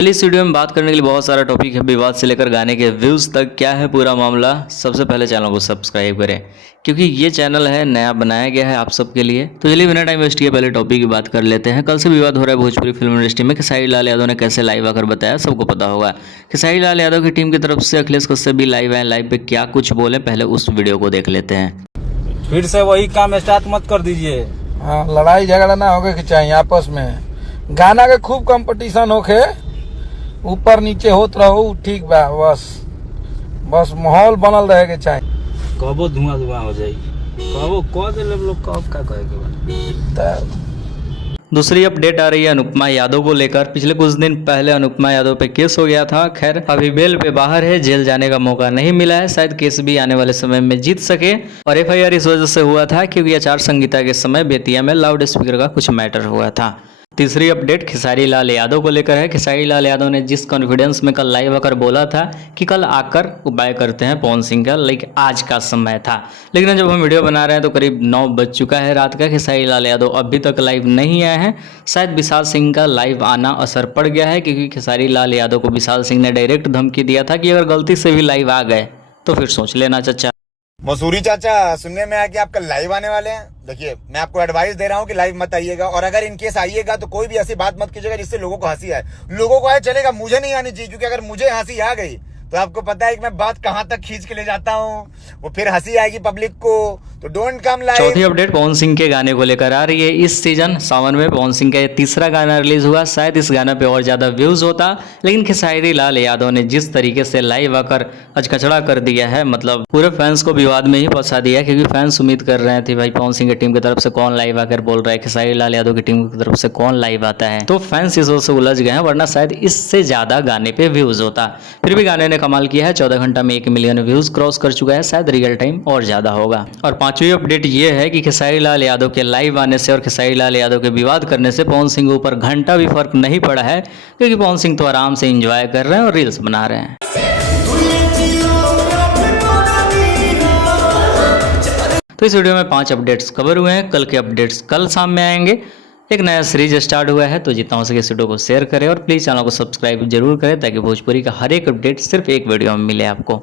चलिए इस वीडियो में बात करने के लिए बहुत सारा टॉपिक है, विवाद से लेकर गाने के व्यूज़ तक क्या है पूरा मामला। सबसे पहले चैनल को सब्सक्राइब करें क्योंकि ये चैनल है नया बनाया गया है आप सबके लिए। तो चलिए बिना टाइम वेस्ट किए पहले टॉपिक की बात कर लेते हैं। कल से विवाद हो रहा है भोजपुरी फिल्म इंडस्ट्री में। खेसारी लाल यादव ने कैसे लाइव आकर बताया, सबको पता होगा। खेसारी लाल यादव की टीम की तरफ से अखिलेश कश्यप भी लाइव आए। लाइव पे क्या कुछ बोले पहले उस वीडियो को देख लेते हैं। फिर से वही काम स्टार्ट मत कर दीजिए। हाँ, लड़ाई झगड़ा ना होके के चाहिए आपस में। गाना के खूब कंपटीशन होके, ऊपर नीचे होत रहो, ठीक बा। बस माहौल बनल रहे के चाहिए। कबो धुआं हो जाई, कबो कह दे लोग कब का कहे के बाद। दूसरी अपडेट आ रही है अनुपमा यादव को लेकर। पिछले कुछ दिन पहले अनुपमा यादव पे केस हो गया था। खैर अभी बेल पे बाहर है, जेल जाने का मौका नहीं मिला है। शायद केस भी आने वाले समय में जीत सके। और एफआईआर इस वजह से हुआ था क्योंकि आचार संहिता के समय बेतिया में लाउड स्पीकर का कुछ मैटर हुआ था। तीसरी अपडेट खेसारी लाल यादव को लेकर है। खेसारी लाल यादव ने जिस कॉन्फिडेंस में कल लाइव आकर बोला था कि कल आकर बाय करते हैं पवन सिंह का, लेकिन आज का समय था। लेकिन जब हम वीडियो बना रहे हैं तो करीब 9 बज चुका है रात का। खेसारी लाल यादव अभी तक लाइव नहीं आए हैं। शायद विशाल सिंह का लाइव आना असर पड़ गया है क्योंकि खेसारी लाल यादव को विशाल सिंह ने डायरेक्ट धमकी दिया था कि अगर गलती से भी लाइव आ गए तो फिर सोच लेना चाचा। मसूरी चाचा, सुनने में आया कि आप कल लाइव आने वाले हैं। देखिए, मैं आपको एडवाइस दे रहा हूँ कि लाइव मत आइएगा, और अगर इनकेस आइएगा तो कोई भी ऐसी बात मत कीजिएगा जिससे लोगों को हंसी आए। लोगों को आए चलेगा, मुझे नहीं आनी चाहिए, क्योंकि अगर मुझे हंसी आ गई तो आपको पता है कि मैं बात कहां तक खींच के ले जाता हूं, वो फिर हंसी आएगी पब्लिक को। तो डोंट कम लाइव। चौथी अपडेट पवन सिंह के गाने को लेकर आ रही है। इस सीजन सावन में पवन सिंह का ये तीसरा गाना रिलीज हुआ। शायद इस गाने पे और ज्यादा व्यूज होता, लेकिन खेसारी लाल यादव ने जिस तरीके से लाइव आकर अचकचड़ा कर दिया है, मतलब पूरे फैंस को विवाद में ही फंसा दिया। क्योंकि फैंस उम्मीद कर रहे थे भाई पवन सिंह की टीम की तरफ से कौन लाइव आकर बोल रहा है, खेसारी लाल यादव की टीम की तरफ से कौन लाइव आता है। तो फैंस इस वजह से उलझ गए हैं, वरना शायद इससे ज्यादा गाने पे व्यूज होता। फिर भी गाने ने कमाल किया है। 14 घंटा में 1 मिलियन व्यूज क्रॉस कर चुका है। शायद रियल टाइम और ज्यादा होगा। और पांचवी अपडेट ये है कि खेसारी लाल यादव के लाइव आने से और खेसारी लाल यादव के विवाद करने से पवन सिंह के ऊपर घंटा भी फर्क नहीं पड़ा है, क्योंकि पवन सिंह तो आराम से एंजॉय कर रहे हैं और रील्स बना रहे हैं। तो इस वीडियो में 5 अपडेट्स कवर हुए हैं। कल के अपडेट्स कल शाम में आएंगे। एक नया सीरीज स्टार्ट हुआ है, तो जितना हो सके इस वीडियो को शेयर करें और प्लीज़ चैनल को सब्सक्राइब जरूर करें ताकि भोजपुरी का हर एक अपडेट सिर्फ एक वीडियो में मिले आपको।